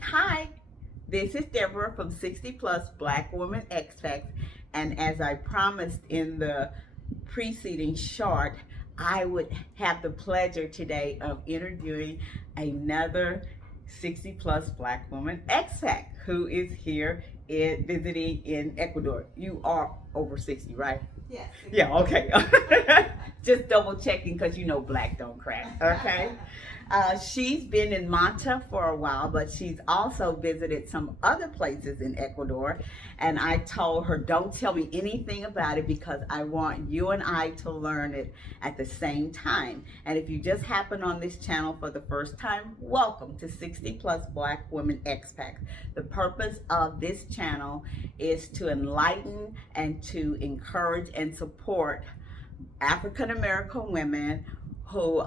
Hi, this is Deborah from 60 Plus Black Women Expats, and as I promised in the preceding short, I would have the pleasure today of interviewing another 60 plus Black woman expat who is here visiting in Ecuador. You are over 60, right? Yes. Yeah, okay. Just double checking because you know black don't crack, okay? She's been in Manta for a while, but she's also visited some other places in Ecuador. And I told her, don't tell me anything about it because I want you and I to learn it at the same time. And if you just happen on this channel for the first time, welcome to 60 Plus Black Women Expats. The purpose of this channel is to enlighten and to encourage and support African American women who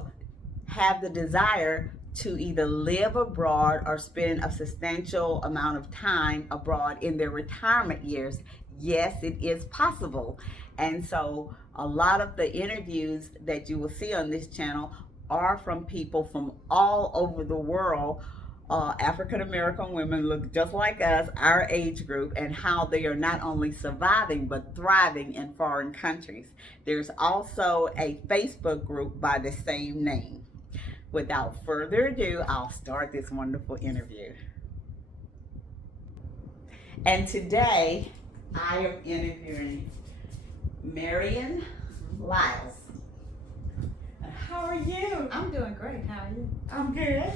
have the desire to either live abroad or spend a substantial amount of time abroad in their retirement years. Yes, it is possible. And so a lot of the interviews that you will see on this channel are from people from all over the world. African American women look just like us, our age group, and how they are not only surviving but thriving in foreign countries. There's also a Facebook group by the same name. Without further ado, I'll start this wonderful interview. And today, I am interviewing Marion Lyles. How are you? I'm doing great. How are you? I'm good.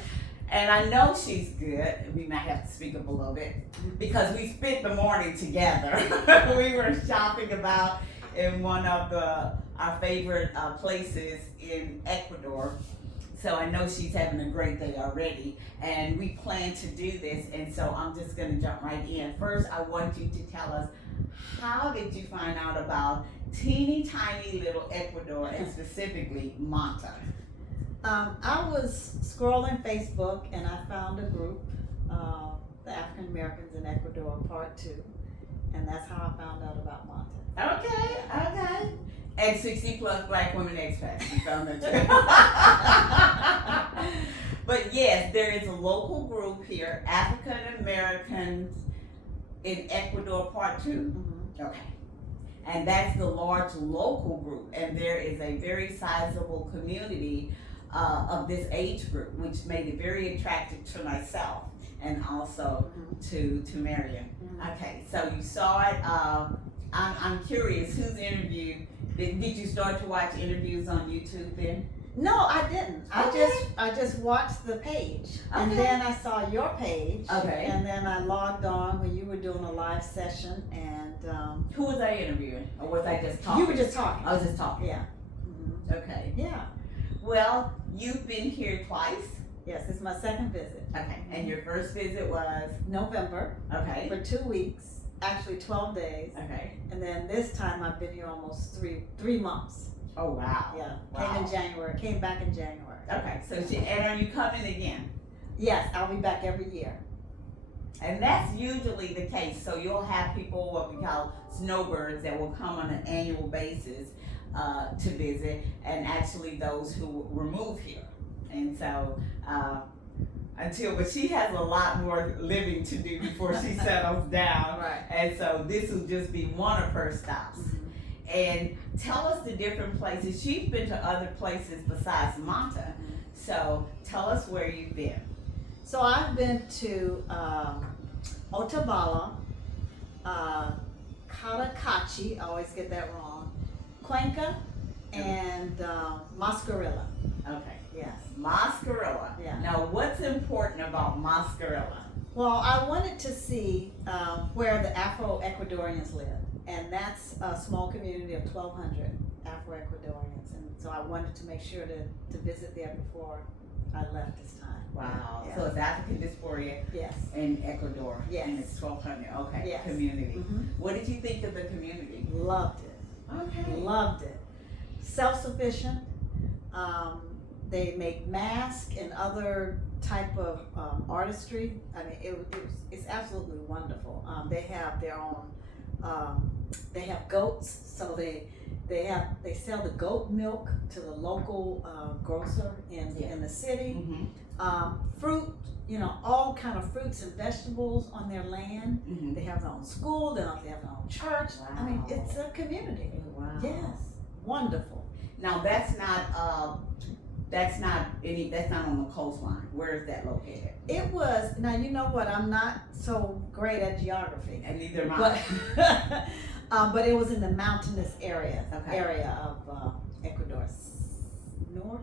And I know she's good. We might have to speak up a little bit because we spent the morning together. We were shopping about in one of our favorite places in Ecuador. So I know she's having a great day already, and we plan to do this, and so I'm just going to jump right in. First, I want you to tell us, how did you find out about teeny tiny little Ecuador, and specifically Manta? I was scrolling Facebook and I found a group, the African Americans in Ecuador, Part 2, and that's how I found out about Manta. Okay. And 60 plus Black women expats. You found that too. But yes, there is a local group here, African Americans in Ecuador Part 2. Mm-hmm. Okay. And that's the large local group. And there is a very sizable community of this age group, which made it very attractive to myself and also to Marion. Mm-hmm. Okay, so you saw it. I'm curious, whose interview? Did you start to watch interviews on YouTube then? No, I didn't. Okay. I just watched the page, and Okay. then I saw your page, Okay. and then I logged on when you were doing a live session, and Who was I interviewing, or was I just talking? you were just talking. I was just talking. Yeah. Mm-hmm. Okay. Yeah. Well, you've been here twice. Yes, it's my second visit. Okay. And your first visit was? November Okay. for 2 weeks. Actually 12 days, Okay. and then this time I've been here almost three months. Oh wow. Yeah, Wow. came in January. Came back in January. Okay. So and are you coming again? Yes, I'll be back every year. And that's usually the case. So you'll have people, what we call snowbirds, that will come on an annual basis to visit, and actually those who will move here. And so but she has a lot more living to do before she settles down. Right. And so this will just be one of her stops. Mm-hmm. And tell us the different places. She's been to other places besides Manta. Mm-hmm. So tell us where you've been. So I've been to Otavalo, Caracacci, I always get that wrong, Cuenca, and Mascarilla. Okay. Yes. Mascarilla. Yeah. Now, what's important about Mascarilla? Well, I wanted to see where the Afro-Ecuadorians live, and that's a small community of 1,200 Afro-Ecuadorians, and so I wanted to make sure to visit there before I left this time. Wow. Yeah. So it's African diaspora Yes. in Ecuador. Yes. And it's 1,200. Okay. Yes. Community. Mm-hmm. What did you think of the community? Loved it. Okay. Loved it. Self-sufficient. They make masks and other type of artistry. I mean, it's absolutely wonderful. They have their own. They have goats, so they sell the goat milk to the local grocer in the city. Mm-hmm. Fruit all kind of fruits and vegetables on their land. Mhm. They have their own school, they have their own church. I mean, Wow. it's a community. Wow. Yes, wonderful. Now that's not on the coastline. Where is that located? It was, now you know what, I'm not so great at geography, And neither am but, I. but it was in the mountainous area Okay. of Ecuador. North?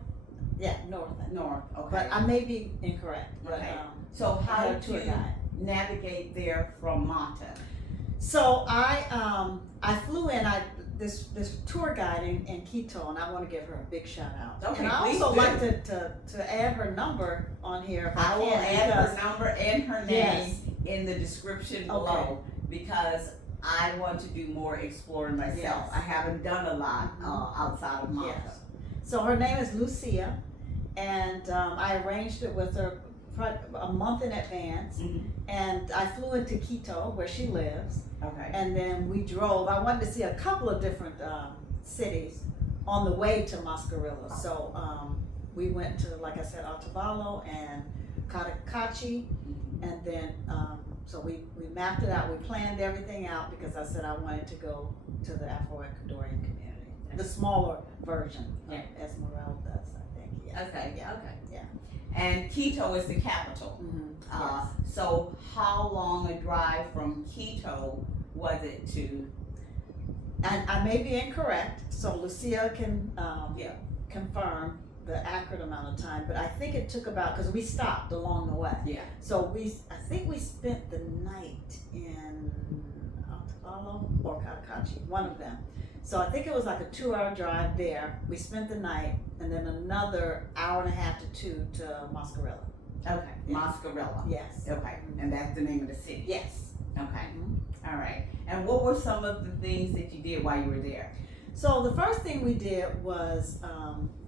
Yeah, north. North. Okay. But I may be incorrect, but, Okay. So I how had a did tour you guide. navigate there from Manta? So I flew in, this tour guide in Quito, and I want to give her a big shout out. Okay, and I please also do. like to add her number on here if I will can, add her because- number and her Yes. name in the description below because I want to do more exploring myself. Yes. I haven't done a lot outside of Manta. Yes. So her name is Lucia, and I arranged it with her a month in advance, Mhm. and I flew into Quito where she lives, Okay. and then we drove. I wanted to see a couple of different cities on the way to Mascarilla. So we went to, like I said, Otavalo and Cotacachi, and then so we mapped it out. We planned everything out because I said I wanted to go to the Afro-Ecuadorian community, the smaller version of Yeah. Esmeraldas, I think. Yes. Okay. Yeah. Okay. Yeah. And Quito is the capital. Mhm. Uh, Yes. So how long a drive from Quito was it to? And I may be incorrect, so Lucia can Yeah. confirm the accurate amount of time, but I think it took about, because we stopped along the way. Yeah. So I think we spent the night in Otavalo or Cotacachi, one of them. So I think it was like a 2-hour drive there. We spent the night, and then another hour and a half to 2 to Mascarilla. Okay. Yeah. Mascarilla. Yes. Okay. And that's the name of the city. Yes. Okay. Mhm. All right. And what were some of the things that you did while you were there? So the first thing we did was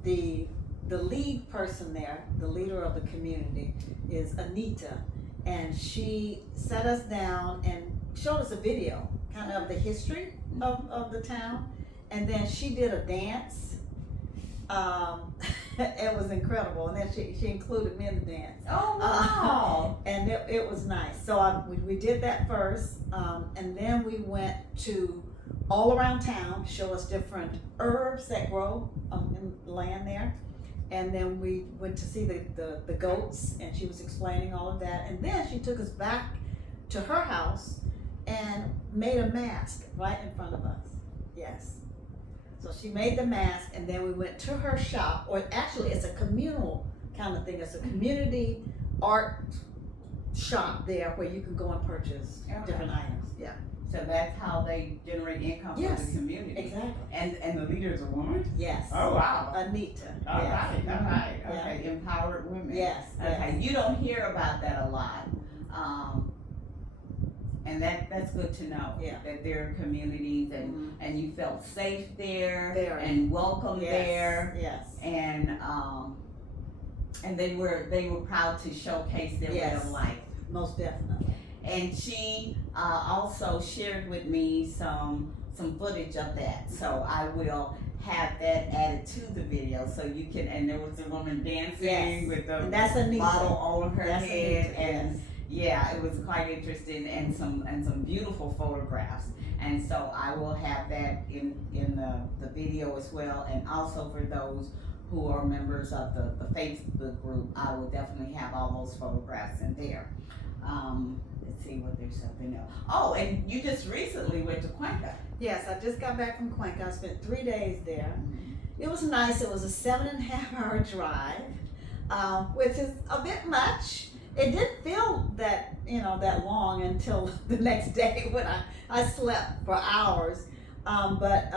the lead person there, the leader of the community, is Anita, and she sat us down and showed us a video, kind of the history of the town, and then she did a dance. It was incredible, and then she included me in the dance. Oh wow! And it was nice. So we did that first, and then we went to all around town, show us different herbs that grow in the land there. And then we went to see the goats, and she was explaining all of that. And then she took us back to her house and made a mask right in front of us. Yes. So she made the mask, and then we went to her shop, or actually it's a communal kind of thing. It's a community art shop there where you can go and purchase different items. Yeah. So that's how they generate income for Yes. the community. Exactly. And the leader is a woman? Yes. Oh wow. Anita. All Yes. right, all right. Yeah. Okay, empowered women. Yes. Okay, you don't hear about that a lot. And that's good to know. Yeah. That there are communities Mhm. and you felt safe there Very. and welcome Yes. there. Yes. And they were proud to showcase their way Yes. of life. Most definitely. And she also shared with me some footage of that. So I will have that added to the video so you can, and there was a woman dancing Yes. with the And that's Anita. bottle on her That's head. Anita, And yes. yeah, it was quite interesting and some beautiful photographs. And so I will have that in the video as well. And also for those who are members of the Facebook group, I will definitely have all those photographs in there. Let's see what there's something else. Oh, and you just recently went to Cuenca. Yes, I just got back from Cuenca. I spent 3 days there. It was nice. It was a 7.5-hour drive, which is a bit much. It didn't feel that long until the next day when I slept for hours. But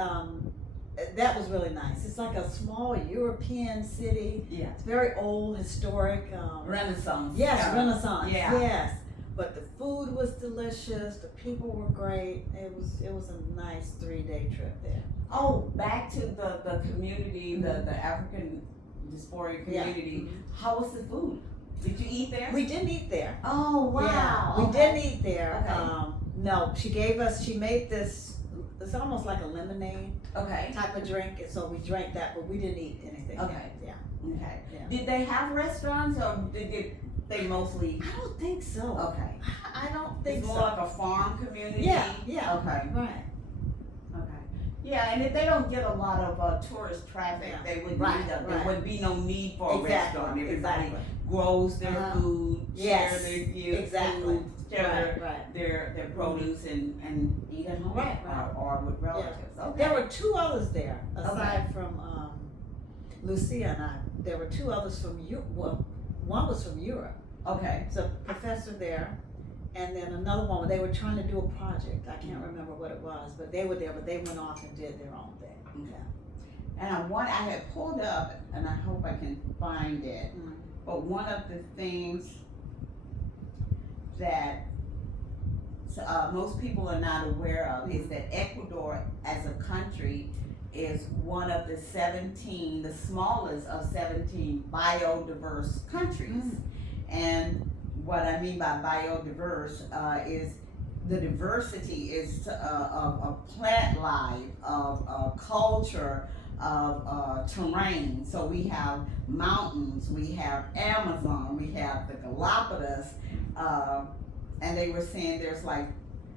that was really nice. It's like a small European city. Yeah. It's very old, historic. Renaissance. Yes, Yeah. Renaissance. Yeah. Yes. But the food was delicious. The people were great. It was a nice 3-day trip there. Oh, back to the community, the African diaspora community. How was the food? Did you eat there? We didn't eat there. Oh wow. Yeah, we didn't eat there. Okay. No, she made this, it's almost like a lemonade Okay. type of drink, and so we drank that, but we didn't eat anything. Okay. Yeah. Okay. Yeah. Did they have restaurants or they mostly? I don't think so. Okay. I don't think It's so. more like a farm community? Yeah, yeah. Okay. Right. Okay. Yeah, and if they don't get a lot of tourist traffic, Yeah. they wouldn't Right, need there right. wouldn't be no need for a restaurant. Everybody Exactly. grows their Uh-huh. food, Yes, share their food, exactly. share Right. their produce and eat at home Right, right. or with relatives. Okay. There were two others there, aside from Lucia and I. There were two others from Europe. Well, one was from Europe. Okay. It's a professor there, and then another one. They were trying to do a project. I can't remember what it was, but they were there. But they went off and did their own thing. Okay. And I had pulled up, and I hope I can find it. Mm. But one of the things that most people are not aware of is that Ecuador as a country is one of the smallest of 17 biodiverse countries. And what I mean by biodiverse is the diversity is of plant life, of culture, of terrain. So we have mountains, we have Amazon, we have the Galapagos, and they were saying there's like,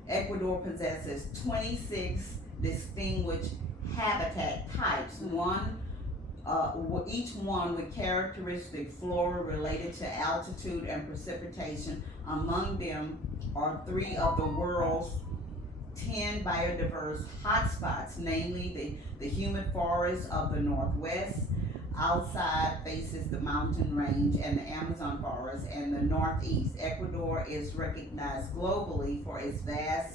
Ecuador possesses 26 distinguished habitat types, each one with characteristic flora related to altitude and precipitation. Among them are 3 of the world's 10 biodiverse hotspots, namely the humid forest of the Northwest, outside faces the mountain range and the Amazon forest, and the Northeast. Ecuador is recognized globally for its vast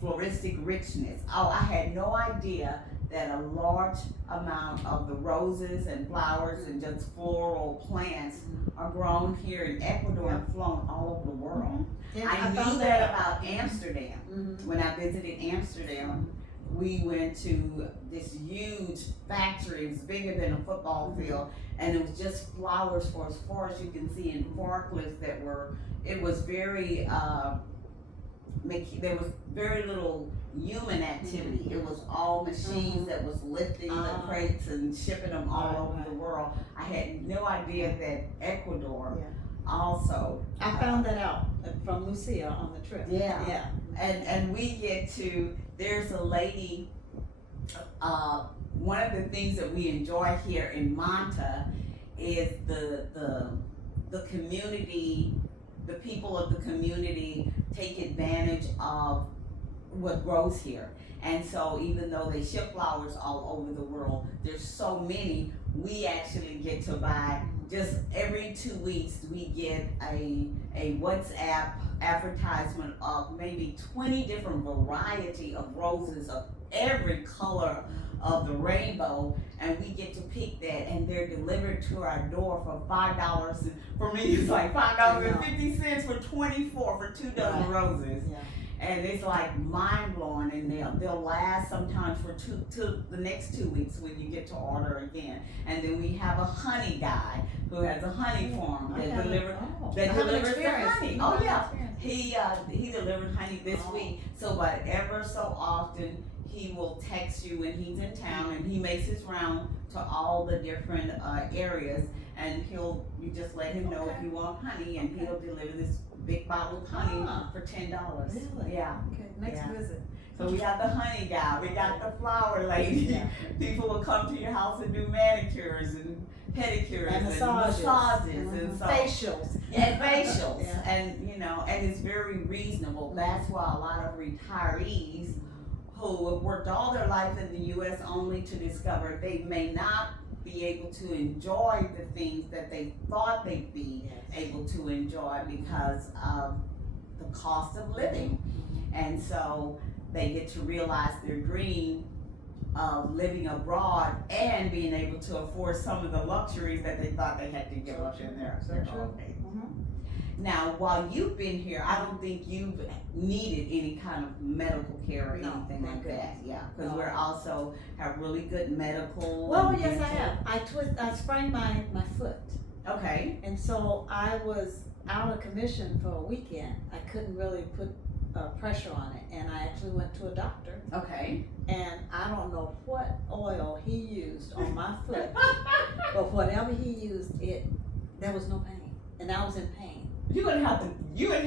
floristic richness. Oh, I had no idea that a large amount of the roses and flowers and just floral plants are grown here in Ecuador and flown all over the world. Yeah, I knew found that about Amsterdam. Mm-hmm. When I visited Amsterdam, we went to this huge factory. It was bigger than a football field, and it was just flowers for as far as you can see, in forklifts that were. It was very. There was very little human activity. It was all machines that was lifting the crates and shipping them all over the world. I had no idea that Ecuador also. I found that out from Lucia on the trip. Yeah. Yeah. And we get to, there's a lady, one of the things that we enjoy here in Manta is the community, the people of the community take advantage of what grows here. And so even though they ship flowers all over the world, there's so many, we actually get to buy, just every 2 weeks, we get a WhatsApp advertisement of maybe 20 different variety of roses of every color of the rainbow, and we get to pick that, and they're delivered to our door for $5. And for me, it's like $5.50 for 24 for 2 dozen roses. Yeah. And it's like mind blowing, and they'll last sometimes for the next 2 weeks when you get to order again. And then we have a honey guy who has a honey farm that delivers the honey. Oh yeah, he delivered honey this week. So, but ever so often he will text you when he's in town, and he makes his round to all the different areas, and you just let him know if you want honey, and he'll deliver this big bottle of honey for $10. Really? Yeah. Okay, next visit. So we got the honey guy, we got the flower lady. Yeah. People will come to your house and do manicures and pedicures And and massages. and so Facials. and facials, Yeah. and and it's very reasonable. That's why a lot of retirees who have worked all their life in the U.S. only to discover they may not be able to enjoy the things that they thought they'd be able to enjoy because of the cost of living. And so they get to realize their dream of living abroad and being able to afford some of the luxuries that they thought they had to give up in their old age. Now, while you've been here, I don't think you've needed any kind of medical care or anything like that. Yeah, because we're also have really good medical. Well, yes, I have. I sprained my foot. Okay. And so I was out of commission for a weekend. I couldn't really put pressure on it, and I actually went to a doctor. Okay. And I don't know what oil he used on my foot, but whatever he used, there was no pain, and I was in pain. You're gonna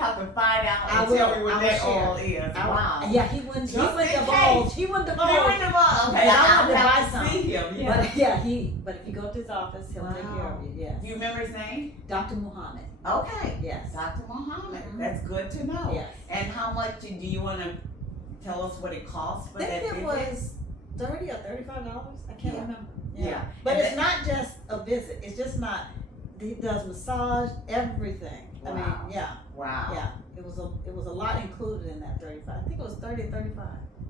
have to find out I and will. tell me what I will that share. oil is. I will- Wow. Yeah, he wouldn't Just in divulge. case. He wouldn't You divulge. in the box. Okay, But I I'll wanted to have buy to some. see him. Yeah. But yeah, but if you go to his office, he'll take care of you. Yes. Do you remember his name? Dr. Muhammad. Okay. Yes. Dr. Muhammad. Mhm. That's good to know. Yes. And how much do you want to tell us what it costs for I that think it visit? was $30 or $35. I can't Yeah. remember. Yeah. But And it's not just a visit. It's just not. He does massage, everything. I Wow. mean, yeah, Wow. yeah. It was a lot included in that 35. I think it was 30 or 35.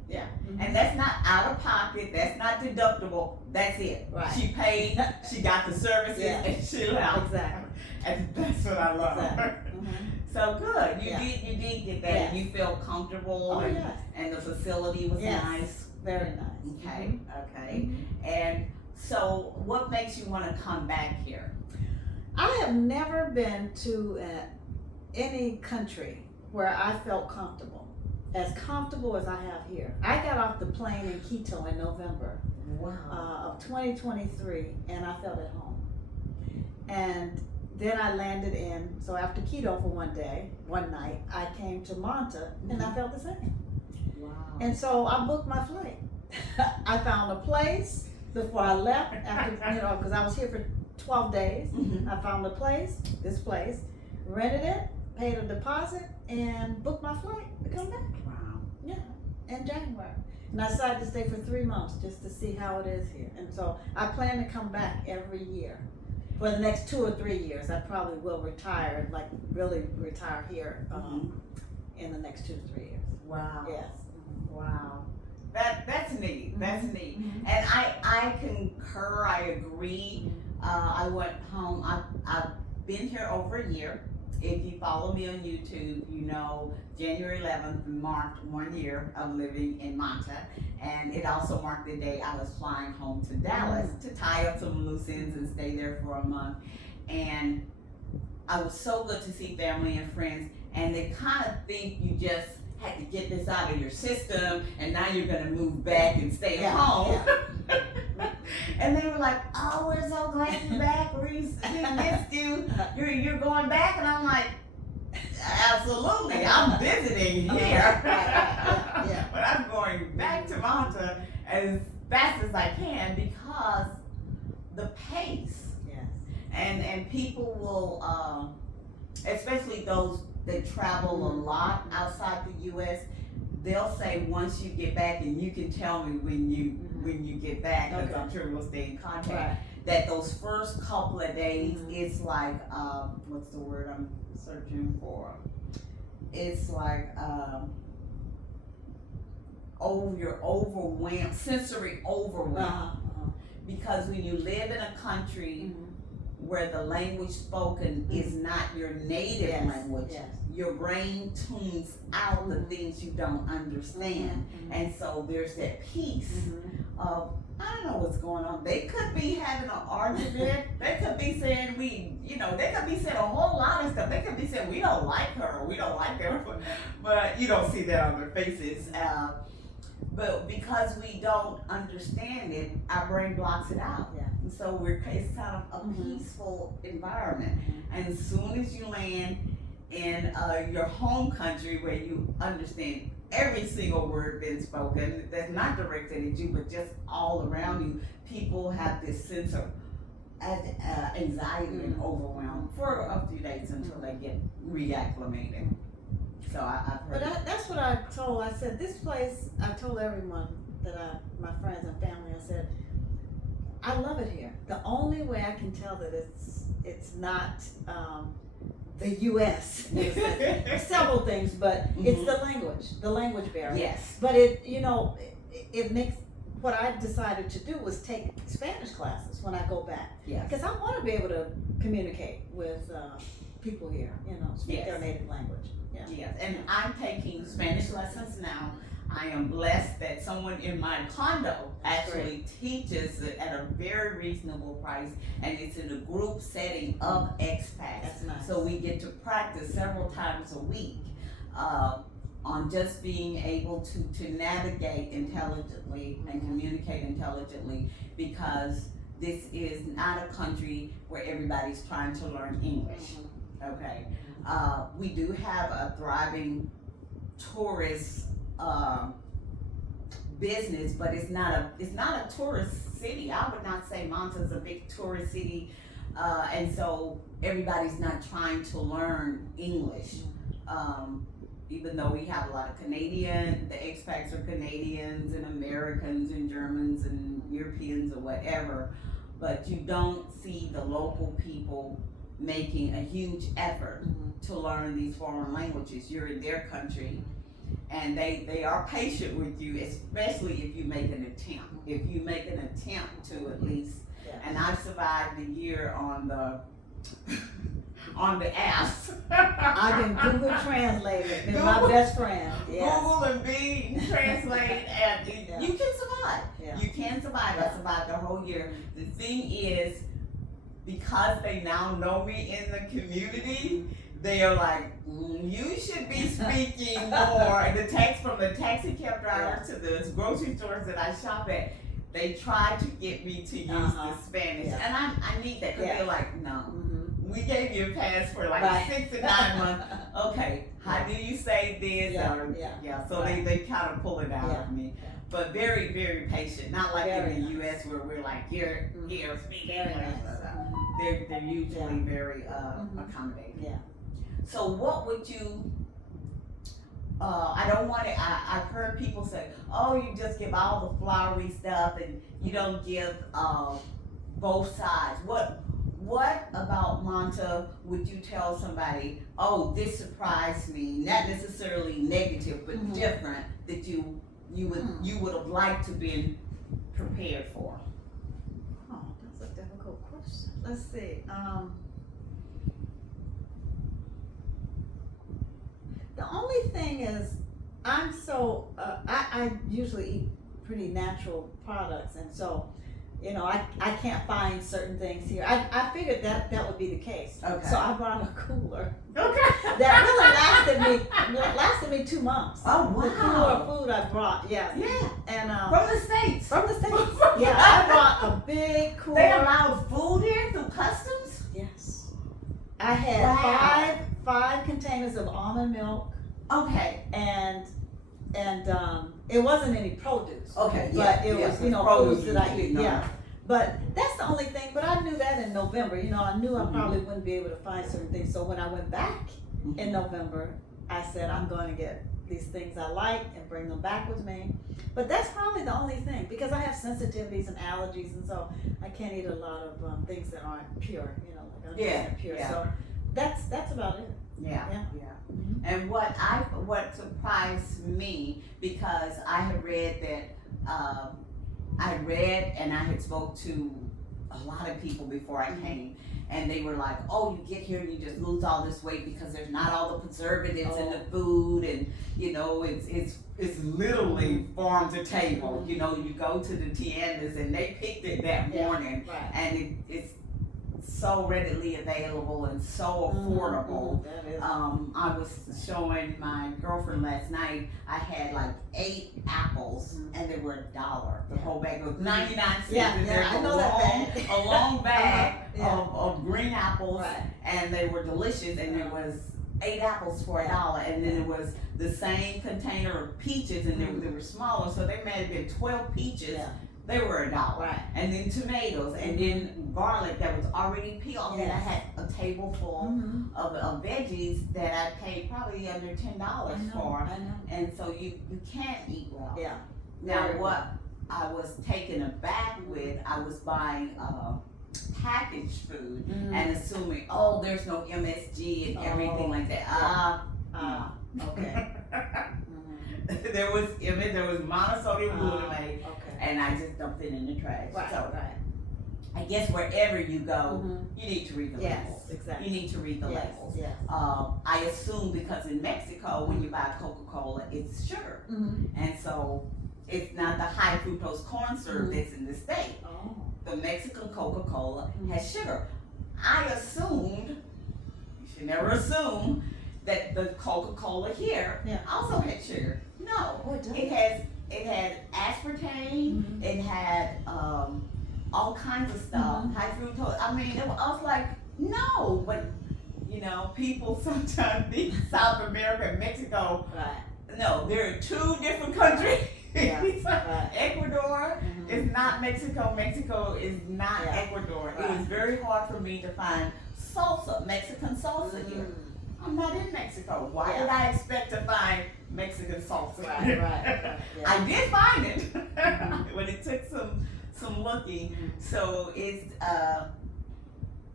Yeah. Mhm. And that's not out of pocket. That's not deductible. That's it. Right. She paid. She got the services, Yeah. and she left. Exactly. And that's what I love. Exactly. Mhm. So good. Yeah. You did get that. Yes. And you felt comfortable. Oh and, yes, and the facility was Yes. nice. very nice. Okay. Okay. And so, what makes you want to come back here? I have never been to any country where I felt comfortable as I have here. I got off the plane in Quito in November Wow. of 2023, and I felt at home. And then I landed so after Quito for one night, I came to Manta, and I felt the same. Wow. And so I booked my flight. I found a place before I left, because I was here for 12 days. Mhm. I found this place, rented it, paid a deposit, and booked my flight to come back. Wow. In January. And I decided to stay for 3 months just to see how it is here. And so I plan to come back every year. For the next 2 or 3 years, I probably will retire, like really retire here in the next 2 to 3 years. Wow. Yes. Wow. That's neat. That's neat. Mhm. And I concur. I agree. I went home. I've been here over a year. If you follow me on YouTube, you know January 11th marked 1 year of living in Manta, and it also marked the day I was flying home to Dallas to tie up some loose ends and stay there for a month. And I was so good to see family and friends, and they kind of think you just had to get this out of your system, and now you're gonna move back and stay at home. And they were like, "Oh, we're so glad you're back. We missed you. You're going back." And I'm like, "Absolutely, I'm visiting here, Yeah. but I'm going back to Manta as fast as I can because the pace Yes. and people will, especially those that travel a lot outside the U.S. They'll say once you get back, and you can tell me when you get back, because I'm sure we'll stay in contact. Right. That those first couple of days, Mhm. it's like what's the word I'm searching for? It's like you're overwhelmed, sensory overwhelm, because when you live in a country where the language spoken is not your native Yes. language, Yes. your brain tunes out the things you don't understand. And so there's that piece of, I don't know what's going on. They could be having an argument. They could be saying they could be saying a whole lot of stuff. They could be saying we don't like her or we don't like her, but you don't see that on their faces. But because we don't understand it, our brain blocks it out. Yeah. And so it's kind of a peaceful environment. And as soon as you land in your home country where you understand every single word being spoken that's not directed at you but just all around you, people have this sense of anxiety and overwhelm for a few days until they get reacclimated. So I've heard. But that's what I told. I said this place. I told everyone my friends and family. I said I love it here. The only way I can tell that it's not the U.S. There's several things, but it's the language barrier. Yes. But it makes. What I decided to do was take Spanish classes when I go back. Yes. Because I want to be able to communicate with people here. Speak their native language. Yeah. Yes, and I'm taking Spanish lessons now. I am blessed that someone in my condo actually teaches it at a very reasonable price, and it's in a group setting of expats. That's nice. So we get to practice several times a week on just being able to navigate intelligently and communicate intelligently, because this is not a country where everybody's trying to learn English. Okay. We do have a thriving tourist business, but it's not a tourist city. I would not say Manta's a big tourist city, and so everybody's not trying to learn English. Even though we have a lot of the expats are Canadians and Americans and Germans and Europeans or whatever, but you don't see the local people making a huge effort to learn these foreign languages. You're in their country, and they are patient with you, especially if you make an attempt. If you make an attempt to at least, and I've survived the year on the apps. I can Google Translate it. Been my best friend. Yes. Google and Bing Translate, and you can survive. Yeah. You can survive. I survived the whole year. The thing is, because they now know me in the community, they are like, you should be speaking more. And the text from the taxi cab driver to the grocery stores that I shop at, they try to get me to use the Spanish, and I need that because they're like, no. We gave you a pass for like 6 to 9 months. Okay, how do you say this? So they kind of pull it out of me. But very, very patient. Not like in the U.S. where we're like, here, speak. They're usually very accommodating. Yeah. So what would you? I don't want to. I've heard people say, "Oh, you just give all the flowery stuff and you don't give both sides." What about Manta would you tell somebody, oh, this surprised me, not necessarily negative, but different, that you would have liked to been prepared for? Oh, that's a difficult question. Let's see. The only thing is, I'm so I usually eat pretty natural products, and so I can't find certain things here. I figured that would be the case. Okay. So I brought a cooler. Okay. That really lasted me 2 months. Oh wow. The cooler of food I brought, Yeah. And From the States. Yeah, I brought a big cooler. They allowed food here through customs? Yes. I had five containers of almond milk. Okay. And it wasn't any produce. Okay. But it was, produce foods that I eat. No. Yeah. But that's the only thing. But I knew that in November. I knew I probably wouldn't be able to find certain things. So when I went back in November, I said I'm going to get these things I like and bring them back with me. But that's probably the only thing, because I have sensitivities and allergies, and so I can't eat a lot of things that aren't pure. Like 100% pure. Yeah. So that's about it. Yeah. And what surprised me, because I had read that and I had spoke to a lot of people before I came, and they were like, oh, you get here and you just lose all this weight because there's not all the preservatives in the food, and it's literally farm to table. You go to the tiendas and they picked it that morning, and it's so readily available and so affordable. I was showing my girlfriend last night, I had like 8 apples and they were $1. The whole bag was 99 cents. And there's a long bag of green apples, and they were delicious, and it was 8 apples for $1, and then it was the same container of peaches, and they were smaller, so they may have been 12 peaches. They were $1, and then tomatoes, and then garlic that was already peeled. And I had a table full of veggies that I paid probably under $10 for. And so you can't eat well. Now what I was taken aback with, I was buying packaged food and assuming, oh, there's no MSG and everything like that. Okay. There was monosodium glutamate. And I just dumped it in the trash. I guess wherever you go, you need to read the labels. Exactly. You need to read the labels. I assume because in Mexico, when you buy Coca-Cola, it's sugar. And so it's not the high fructose corn syrup that's in the state. The Mexican Coca-Cola has sugar. I assumed, you should never assume, that the Coca-Cola here also had sugar. No, it had aspartame, it had all kinds of stuff, high fructose. I mean, I was like, no, but You know, people sometimes think South America and Mexico. Right. No, they're two different countries. Yeah. Right. Ecuador Mhm. is not Mexico. Mexico is not Yeah. Ecuador. Right. It was very hard for me to find salsa, Mexican salsa here. Mm. I'm not in Mexico. Why Yeah. did I expect to find Mexican salsa? Right. Right. Yeah. I did find it, but it took some looking. Mhm. So it's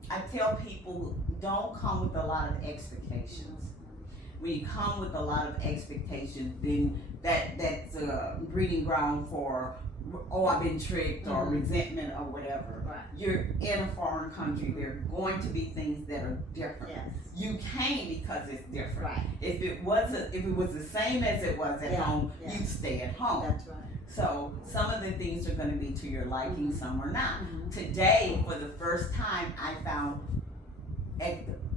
I tell people, don't come with a lot of expectations. When you come with a lot of expectations, then that's a breeding ground for, oh, I've been tricked, or resentment, or whatever. Right. You're in a foreign country. There are going to be things that are different. Yes. You came because it's different. Right. If it was the same as it was at Yeah, home, yeah. you'd stay at home. That's right. So some of the things are going to be to your liking, some are not. Mhm. Today, for the first time, I found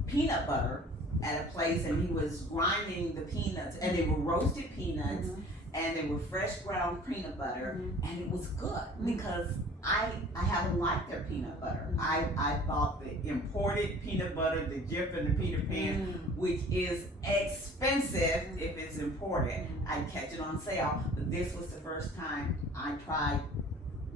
peanut butter at a place, and he was grinding the peanuts, and they were roasted peanuts, Mhm. and they were fresh ground peanut butter, Mhm. and it was good Mhm. because I haven't liked their peanut butter. Mhm. I thought the imported peanut butter, the Jif and the Peter Pan, Mm. which is expensive if it's imported, I'd catch it on sale. But this was the first time I tried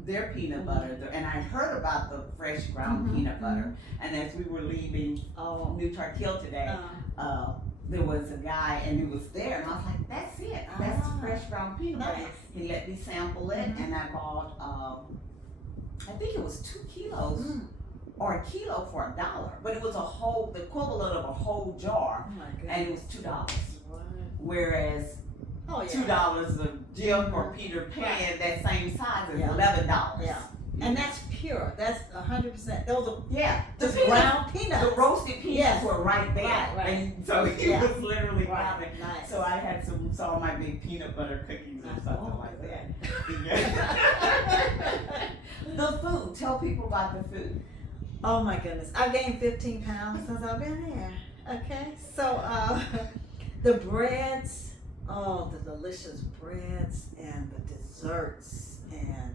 their peanut butter, and I heard about the fresh ground Mhm. peanut butter. And as we were leaving Oh. New Tarkil today, Uh, there was a guy, and he was there, and I was like, "That's it. That's Ah. fresh ground peanut butter." Nice. He let me sample it, Mhm. and I bought, I think it was 2 kilos. Mm. Or a kilo for $1, but it was the equivalent of a whole jar, Oh my goodness. and it was $2. What? Whereas Oh yeah. $2 of Jif or Peter Pan, that same size, is Yeah. $11. Yeah. And that's pure. That's 100%. Those are Yeah, the just peanuts, ground peanuts. the roasted peanuts Yes. were right there, Right, right. and so he Yeah. was literally Right. grabbing. Nice. So I had some of my big peanut butter cookies or something Oh, like okay. that. The food. Tell people about the food. Oh my goodness. I've gained 15 pounds since I've been here. Okay. So the breads, oh, the delicious breads and the desserts and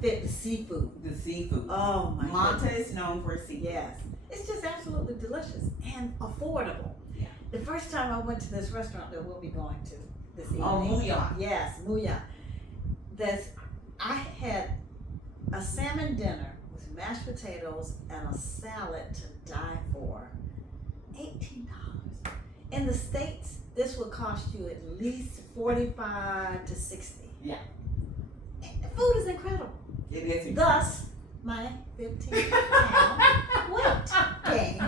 the seafood. The seafood. Oh my Manta goodness. is known for seafood. Yes. It's just absolutely delicious and affordable. Yeah. The first time I went to this restaurant that we'll be going to this evening. Oh, Muya. Yes, Muya. I had a salmon dinner with mashed potatoes and a salad to die for. $18. In the States, this would cost you at least $45 to $60. Yeah. The food is incredible. It is. Thus, my 15-pound weight gain.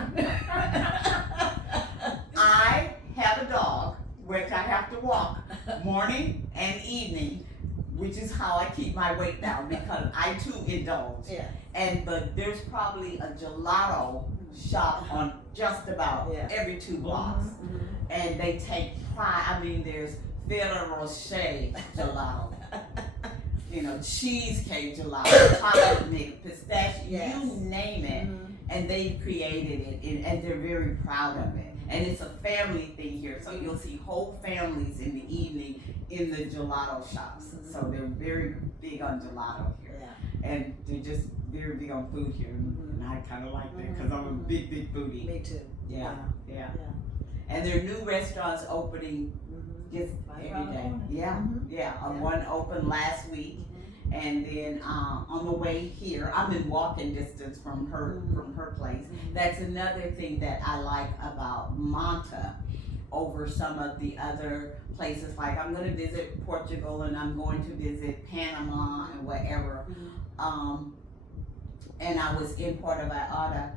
I have a dog, which I have to walk morning and evening, which is how I keep my weight down, because I too indulge. Yeah. But there's probably a gelato shop on just about Yeah. every 2 blocks. Mhm. And they take pride. I mean, there's Ferrero Rocher gelato, you know, cheesecake gelato, chocolate milk, pistachio, Yes. you name it. Mhm. And they created it, and they're very proud of it. And it's a family thing here, so you'll see whole families in the evening in the gelato shops. So they're very big on gelato here, Yeah. and they're just very big on food here. And I kind of like that because I'm a big foodie. Me too. Yeah, yeah. Yeah. And there are new restaurants opening Mhm. just Right every around the day. corner. Yeah, Mhm. yeah. Yeah. One opened last week. And then on the way here, I'm in walking distance from her place. Mhm. That's another thing that I like about Manta over some of the other places. Like I'm going to visit Portugal, and I'm going to visit Panama and whatever. And I was in Puerto Vallarta.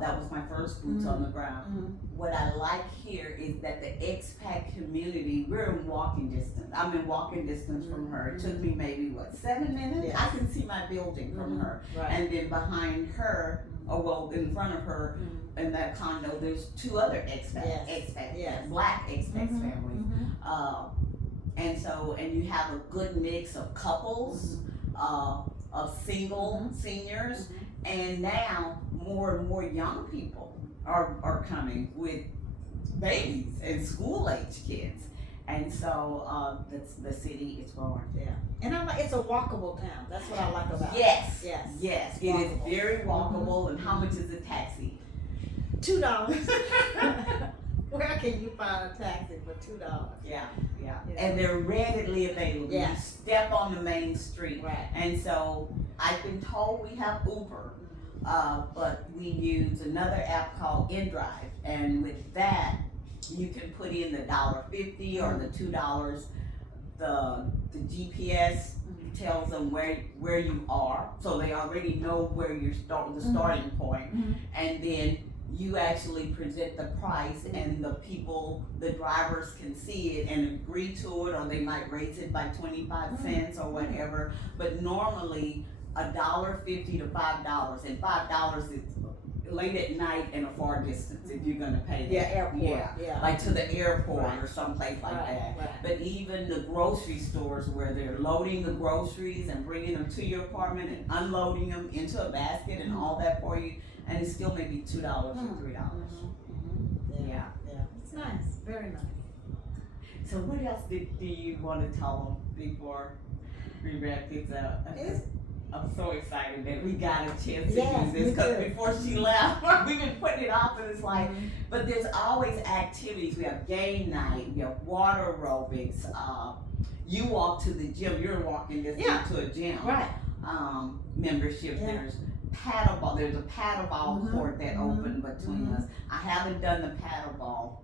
That was my first boots on the ground. Mhm. What I like here is that the expat community, we're in walking distance. I'm in walking distance from her. It took me maybe, 7 minutes? Yes. I can see my building from her. Right. And then behind her, or well, in front of her, in that condo, there's 2 other expats, Yes. black expats families. Mhm. And you have a good mix of couples, of single seniors, and now more and more young people are coming with babies and school-age kids. And so the city is growing. Yeah. And it's a walkable town. That's what I like about it. Yes. Yes. Yes. It Walkable. is very walkable. And how much is a taxi? $2. Where can you find a taxi for $2? Yeah. Yeah. And they're readily available. Yeah. You step on the main street. Right. And so I've been told we have Uber, but we use another app called InDrive. And with that, you can put in the $1.50 or the $2. The GPS tells them where you are, so they already know where you're the starting point. And then you actually present the price, and the drivers can see it and agree to it, or they might raise it by 25 cents or whatever. But normally $1.50 to $5, and $5 is late at night and a far distance if you're gonna pay that. Yeah, airport. Yeah, like to the airport Right. or someplace like that. Right. But even the grocery stores where they're loading the groceries and bringing them to your apartment and unloading them into a basket and all that for you, and it's still maybe $2 or $3. Yeah. Yeah. It's nice. Very nice. So what else do you want to tell them before we wrap this up? I'm so excited that we got a chance to do Yes, this, me because too. before she left, we've been putting it off, and it's like, but there's always activities. We have game night, we have water aerobics, you walk to the gym, you're walking this to a gym. Right. Membership, Yeah. there's paddleball, there's a paddleball court that opened between us. I haven't done the paddleball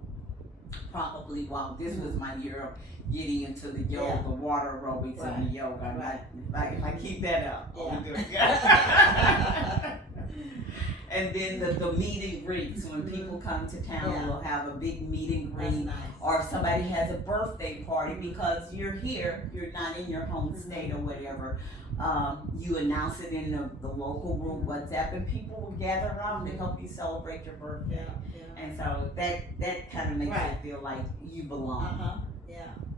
probably while this was my year of getting into the yoga, the water aerobics and the yoga. If I keep that up, I'll be good. And then the meet and greets. When people come to town, we'll have a big meet and greet. That's nice. Or if somebody has a birthday party, because you're here, you're not in your home state or whatever, you announce it in the local group WhatsApp, and people will gather around to help you celebrate your birthday. And so that kind of makes you feel like you belong.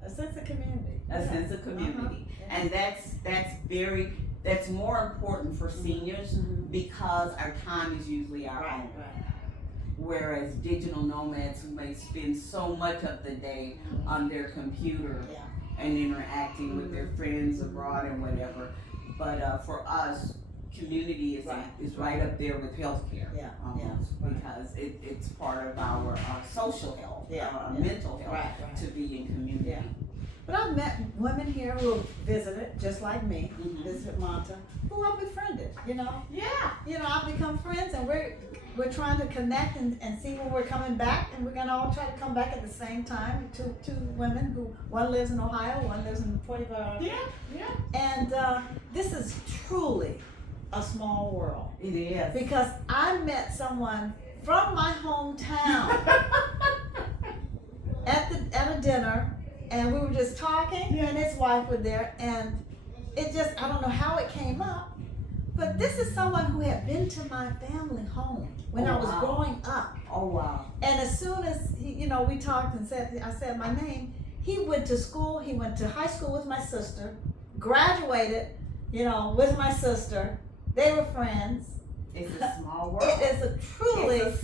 A sense of community. A sense of community. And that's more important for seniors because our time is usually our own. Whereas digital nomads who may spend so much of the day on their computer and interacting with their friends abroad and whatever. But for us, community is right up there with healthcare, because it's part of our social health, our mental health, to be in community. But I've met women here who have visited, just like me, visited Manta, who I've befriended, you know? I've become friends, and we're trying to connect and see when we're coming back, and we're gonna all try to come back at the same time. Two women who, one lives in Ohio, one lives in 45. And this is truly a small world. It is. Because I met someone from my hometown at a dinner, and we were just talking, and his wife was there, and it just, I don't know how it came up, but this is someone who had been to my family home when I was growing up. Oh, wow. And as soon as we talked and I said my name, he went to school, he went to high school with my sister, graduated, with my sister. They were friends. It's a small world. It is truly a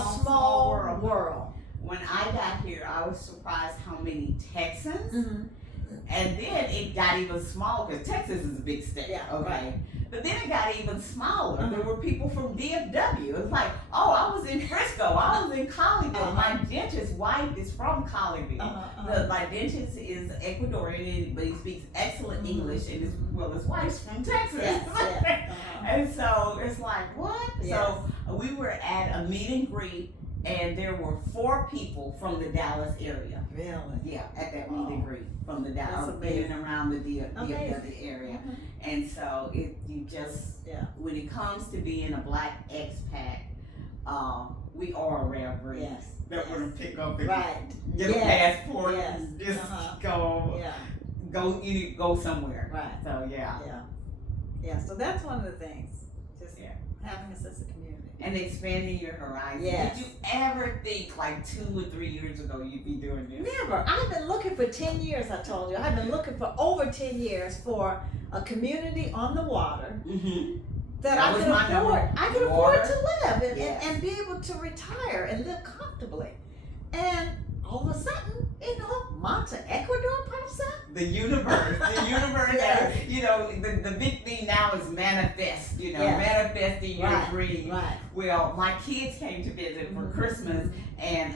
small world. When I got here, I was surprised how many Texans, and then it got even smaller, because Texas is a big state, But then it got even smaller. There were people from DFW. It's like, oh, I was in Frisco, I was in Colleyville. My dentist's wife is from Colleyville. My dentist is Ecuadorian, but he speaks excellent English, and his wife's from Texas. And so it's like, what? So we were at a meet and greet, and there were 4 people from the Dallas area. Really? Yeah, at that meet and greet from the Dallas, in and around the DFW area. And so when it comes to being a black expat, we are a rare breed. That we're gonna pick up and get a passport and just go somewhere. So so that's one of the things. Just having a sense of community. And expanding your horizons. Yes. Did you ever think like 2 or 3 years ago you'd be doing this? Never. I've been looking for 10 years, I told you. I've been looking for over 10 years for a community on the water that I could afford. I could afford to live and be able to retire and live comfortably. And all of a sudden, Manta, Ecuador pops up. the universe. The universe, Yes. you know, the big thing now is manifest, you know, Yes. manifesting your Right, dream. right. Well, my kids came to visit for Christmas, and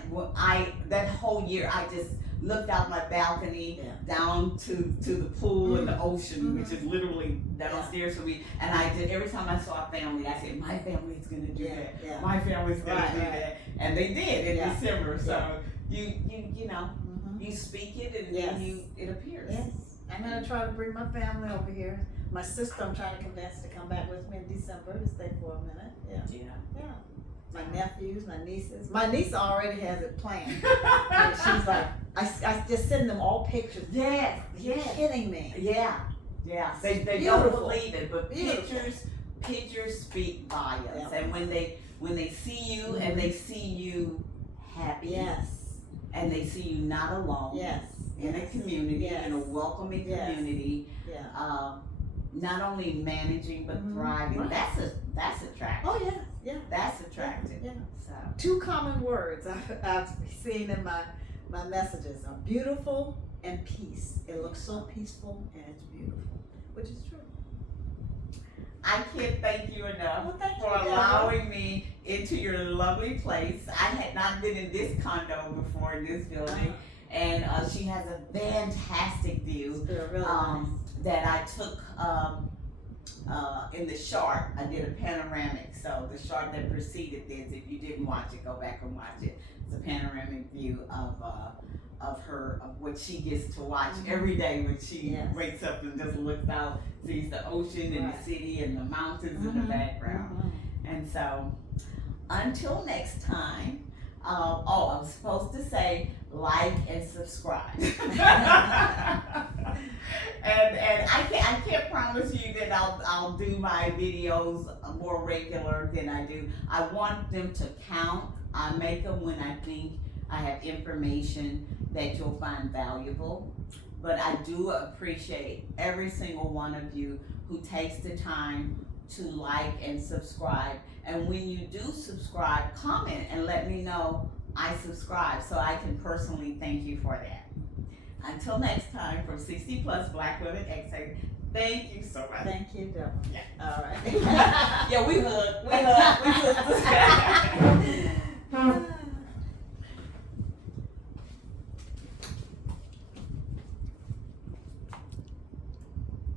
that whole year I just looked out my balcony down to the pool and the ocean, which is literally downstairs from me. And I did, every time I saw a family, I said, my family's gonna do that. Yeah. My family's gonna do that. And they did in December. So you know, you speak it and then it appears. Yes. I'm gonna try to bring my family over here. My sister, I'm trying to convince to come back with me in December to stay for a minute. Yeah. My nephews, my nieces. My niece already has it planned. And she's like, I just send them all pictures. Yes. You're kidding me. Yeah. They don't believe it, but pictures speak volumes. Yeah. And when they see you and they see you happy. Yes. And they see you not alone. Yes. In a community, in a welcoming community. Yeah. Not only managing but thriving. Right. That's attractive. Oh yeah. That's attractive. Yeah. So Two common words I've seen in my messages are beautiful and peace. It looks so peaceful and it's beautiful, which is true. I can't thank you enough Thank for you, allowing me into your lovely place. I had not been in this condo before, in this building, and she has a fantastic view Really nice. that I took in the short. I did a panoramic, so the short that preceded this, if you didn't watch it, go back and watch it. It's a panoramic view of what she gets to watch every day when she wakes up and just looks out, sees the ocean and the city and the mountains in the background. And so, until next time, I'm supposed to say like and subscribe. and I can't promise you that I'll do my videos more regular than I do. I want them to count. I make them when I think I have information that you'll find valuable. But I do appreciate every single one of you who takes the time to like and subscribe. And when you do subscribe, comment and let me know I subscribe so I can personally thank you for that. Until next time, from 60 Plus Black Women Expats, thank you so much. Thank you, Deborah. Yeah. All right. Yeah, we hug. We sisters.